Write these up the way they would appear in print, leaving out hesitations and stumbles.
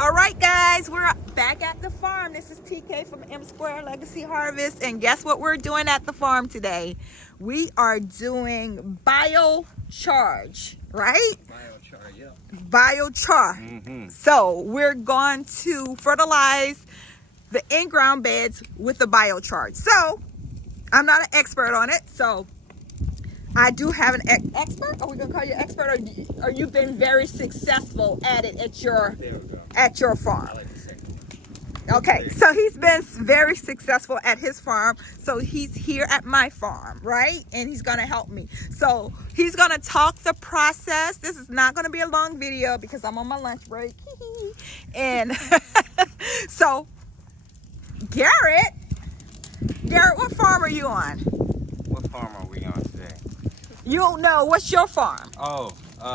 All right, guys, we're back at the farm. This is TK from M Square Legacy Harvest, and guess what we're doing at the farm today? We are doing biocharge, right? Biochar, yeah. Biochar. So we're going to fertilize the in-ground beds with the biocharge. So I'm not an expert on it, so I do have an expert. Are we gonna call you expert, or you've been very successful at it at your farm? I like to say. Okay, so he's been very successful at his farm. So he's here at my farm, right? And he's gonna help me. So he's gonna talk the process. This is not gonna be a long video because I'm on my lunch break. And so Garrett, what farm are you on? What farm are we on today? You don't know. What's your farm? Oh,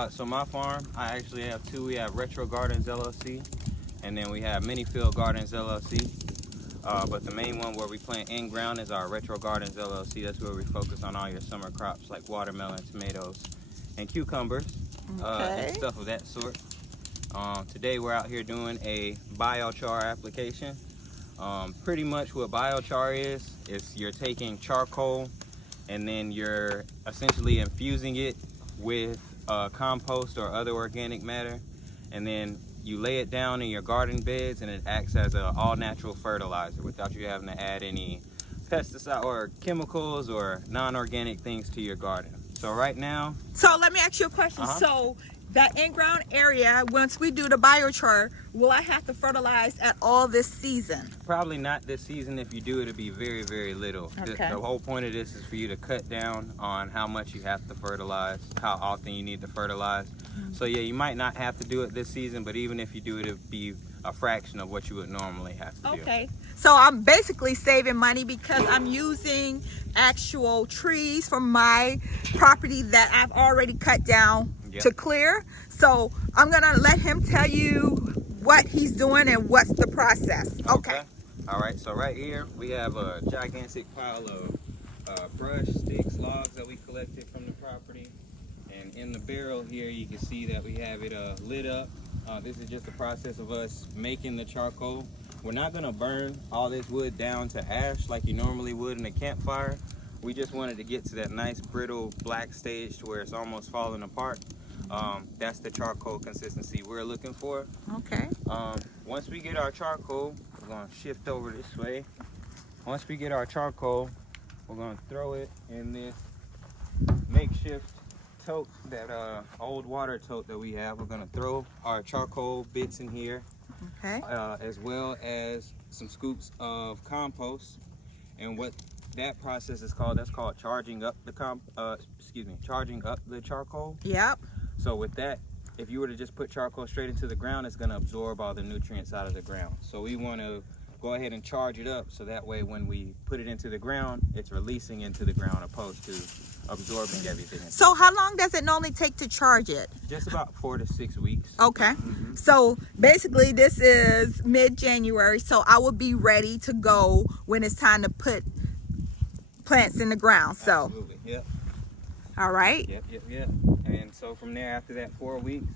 so my farm, I actually have two. We have Retro Gardens LLC, and then we have Mini Field Gardens LLC. But the main one where we plant in ground is our Retro Gardens LLC. That's where we focus on all your summer crops like watermelon, tomatoes, and cucumbers, and stuff of that sort. Today we're out here doing a biochar application. Pretty much what biochar is you're taking charcoal and then you're essentially infusing it with compost or other organic matter, and then you lay it down in your garden beds, and it acts as an all-natural fertilizer without you having to add any pesticide or chemicals or non-organic things to your garden. So right now, so let me ask you a question. So that in-ground area, once we do the biochar, will I have to fertilize at all this season? probably not this season. If you do, it'll be very, very little. Okay. The whole point of this is for you to cut down on how much you have to fertilize, how often you need to fertilize. So yeah, you might not have to do it this season, but even if you do it, it'll be a fraction of what you would normally have to do. Okay. So I'm basically saving money because I'm using actual trees from my property that I've already cut down to clear. So I'm gonna let him tell you what he's doing and what's the process. Okay. All right, so right here we have a gigantic pile of brush, sticks, logs that we collected from the property. And in the barrel here, you can see that we have it lit up. This is just the process of us making the charcoal. We're not gonna burn all this wood down to ash like you normally would in a campfire. We just wanted to get to that nice brittle black stage to where it's almost falling apart. That's the charcoal consistency we're looking for. Okay. Once we get our charcoal, we're gonna shift over this way. Once we get our charcoal, we're gonna throw it in this makeshift tote, that old water tote that we have. We're gonna throw our charcoal bits in here, as well as some scoops of compost. And what that process is called, that's called charging up the charging up the charcoal. Yep. So with that, if you were to just put charcoal straight into the ground, it's gonna absorb all the nutrients out of the ground. So we want to go ahead and charge it up, so that way when we put it into the ground, it's releasing into the ground opposed to absorbing everything. So how long does it normally take to charge it? Just about 4 to 6 weeks. Okay. So basically this is mid-January, so I will be ready to go when it's time to put plants in the ground. So Absolutely. Yep. All right. Yep. And so from there, after that 4 weeks,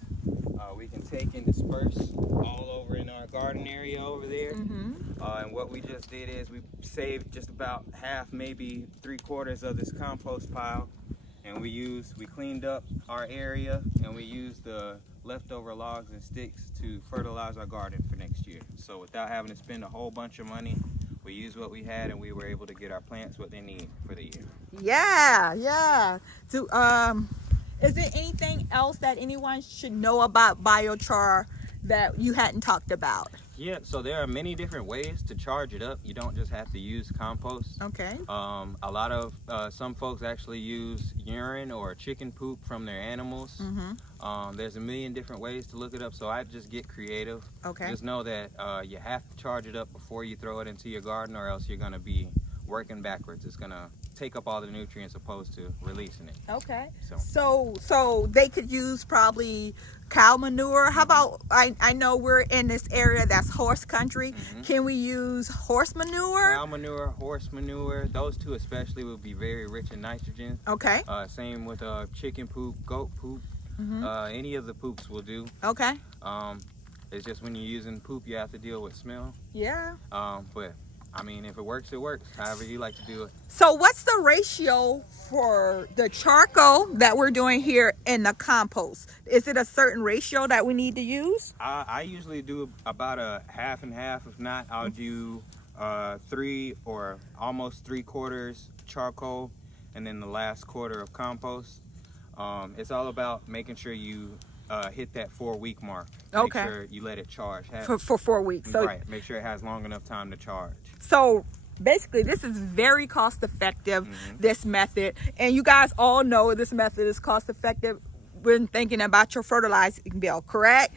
we can take and disperse all over in our garden area over there. And what we just did is we saved just about half, maybe 3/4 of this compost pile. And we cleaned up our area, and we used the leftover logs and sticks to fertilize our garden for next year. So without having to spend a whole bunch of money, we used what we had, and we were able to get our plants what they need for the year. Yeah. Is there anything else that anyone should know about biochar that you hadn't talked about? Yeah, so there are many different ways to charge it up. You don't just have to use compost. Okay. A lot of some folks actually use urine or chicken poop from their animals. There's a million different ways to look it up, so I just get creative. Okay. Just know that you have to charge it up before you throw it into your garden, or else you're going to be working backwards. It's going to take up all the nutrients opposed to releasing it. Okay. So they could use probably cow manure. How about, I know we're in this area that's horse country. Can we use horse manure? Cow manure, horse manure, those two especially will be very rich in nitrogen. Okay. Same with chicken poop, goat poop. Any of the poops will do. Okay. It's just when you're using poop, you have to deal with smell. Yeah. But I mean, if it works, it works. However you like to do it. So what's the ratio for the charcoal that we're doing here in the compost? Is it a certain ratio that we need to use? I usually do about a half and half. If not, I'll do 3 or almost 3/4 charcoal, and then the last quarter of compost. It's all about making sure you hit that 4-week mark. Okay. Make sure you let it charge. For 4 weeks. So, right. Make sure it has long enough time to charge. So basically, this is very cost effective, this method. And you guys all know this method is cost effective when thinking about your fertilizing bill, correct?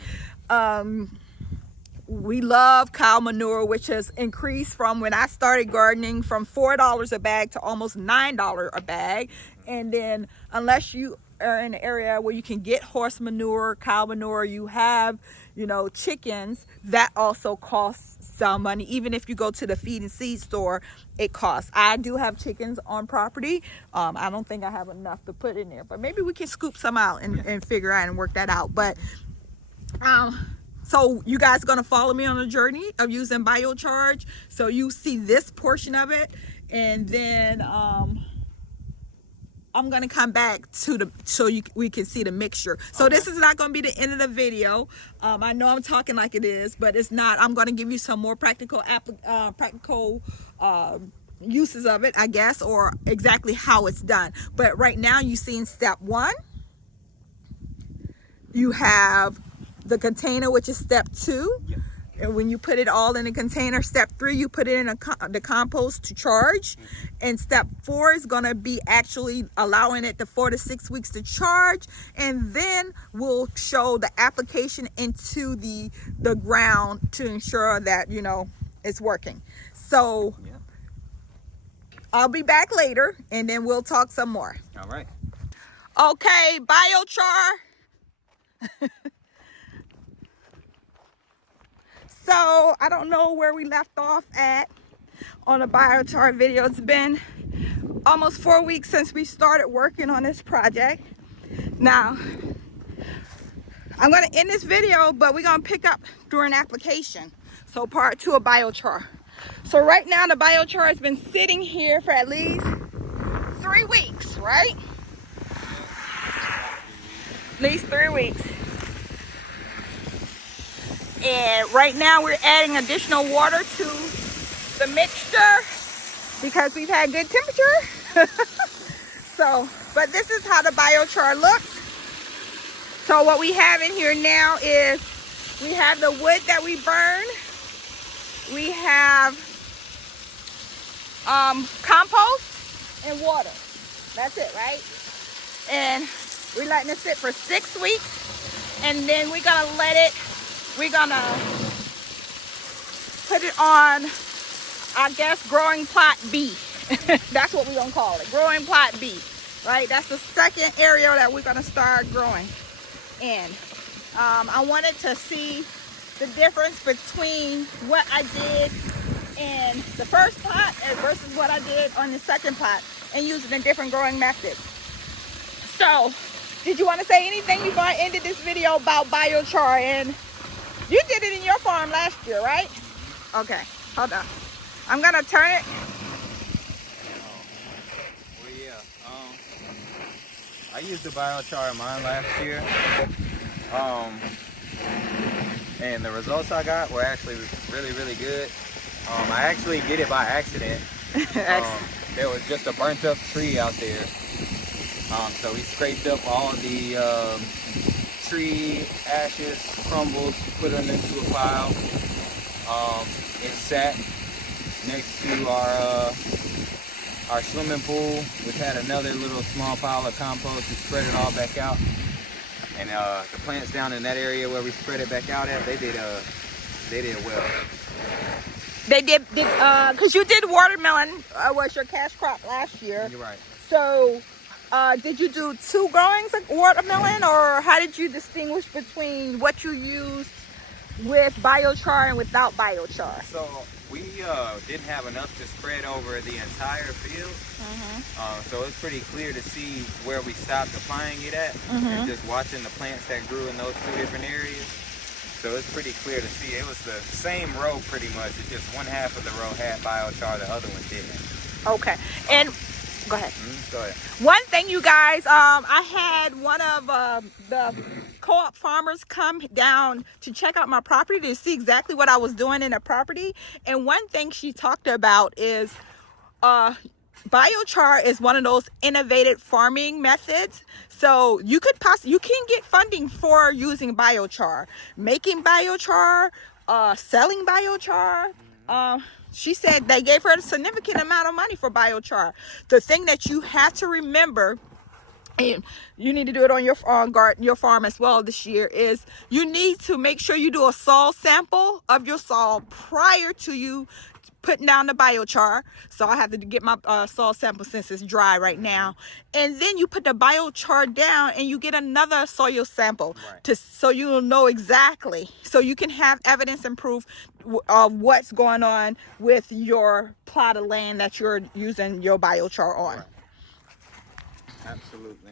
We love cow manure, which has increased from when I started gardening from $4 a bag to almost $9 a bag. And then unless you are in an area where you can get horse manure, cow manure, you have, you know, chickens, that also costs some money. Even if you go to the feed and seed store, it costs. I do have chickens on property. I don't think I have enough to put in there, but maybe we can scoop some out and figure out and work that out. But so you guys are going to follow me on a journey of using biochar. So you see this portion of it, and then I'm going to come back to we can see the mixture. So this is not going to be the end of the video. I know I'm talking like it is, but it's not. I'm going to give you some more practical uses of it, I guess, or exactly how it's done. But right now you've seen step 1. You have the container, which is step 2. Yep. And when you put it all in a container, step 3, you put it in the compost to charge. And step 4 is going to be actually allowing it to 4 to 6 weeks to charge. And then we'll show the application into the ground to ensure that, you know, it's working. So I'll be back later, and then we'll talk some more. All right. Okay, biochar. So I don't know where we left off at on the biochar video. It's been almost 4 weeks since we started working on this project. Now I'm going to end this video, but we're going to pick up during application. So part 2 of biochar. So right now the biochar has been sitting here for at least 3 weeks, right? At least 3 weeks. And right now we're adding additional water to the mixture because we've had good temperature. So, but this is how the biochar looks. So what we have in here now is we have the wood that we burn. We have compost and water. That's it, right? And we're letting it sit for 6 weeks. And then we're gonna put it on, I guess, growing plot B. That's what we're gonna call it, growing plot B, right? That's the second area that we're gonna start growing in. I wanted to see the difference between what I did in the first plot versus what I did on the second plot, and using a different growing method. So, did you want to say anything before I ended this video about biochar? And you did it in your farm last year, right? Okay, hold on. I'm gonna turn it. Well, yeah. I used the biochar in mine last year. And the results I got were actually really, really good. I actually did it by accident. There was just a burnt up tree out there. So we scraped up all the tree ashes, crumbles, put them into a pile. It sat next to our swimming pool, which had another little small pile of compost. We spread it all back out. And the plants down in that area where we spread it back out at, they did well. They did, because you did watermelon, was your cash crop last year. You're right. So, did you do 2 growings of watermelon, or how did you distinguish between what you used with biochar and without biochar? So we didn't have enough to spread over the entire field. So it's pretty clear to see where we stopped applying it at, and just watching the plants that grew in those 2 different areas. So it's pretty clear to see. It was the same row pretty much. It's just one half of the row had biochar, the other one didn't. Okay. And go ahead. Go ahead. One thing, you guys, I had one of the co-op farmers come down to check out my property to see exactly what I was doing in the property. And one thing she talked about is biochar is one of those innovative farming methods. So you can get funding for using biochar, making biochar, selling biochar. She said they gave her a significant amount of money for biochar. The thing that you have to remember, and you need to do it on your your farm as well this year, is you need to make sure you do a soil sample of your soil prior to you putting down the biochar. So I have to get my soil sample since it's dry right now, and then you put the biochar down and you get another soil sample, right, so you'll know exactly, so you can have evidence and proof of what's going on with your plot of land that you're using your biochar on. Right. Absolutely.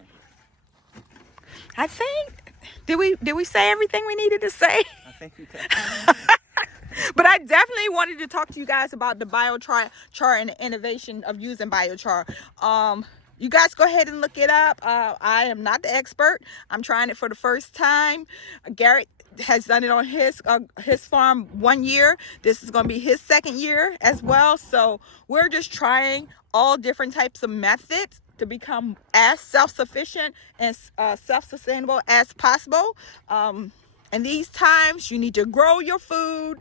I think, did we say everything we needed to say? I think you can. But I definitely wanted to talk to you guys about the biochar and the innovation of using biochar. You guys go ahead and look it up. I am not the expert. I'm trying it for the first time. Garrett has done it on his farm 1 year. This is going to be his second year as well. So we're just trying all different types of methods to become as self-sufficient and self-sustainable as possible. In these times, you need to grow your food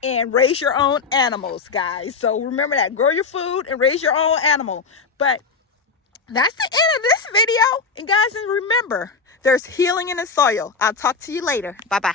and raise your own animals, guys. So remember that. Grow your food and raise your own animal. But that's the end of this video. And guys, and remember, there's healing in the soil. I'll talk to you later. Bye-bye.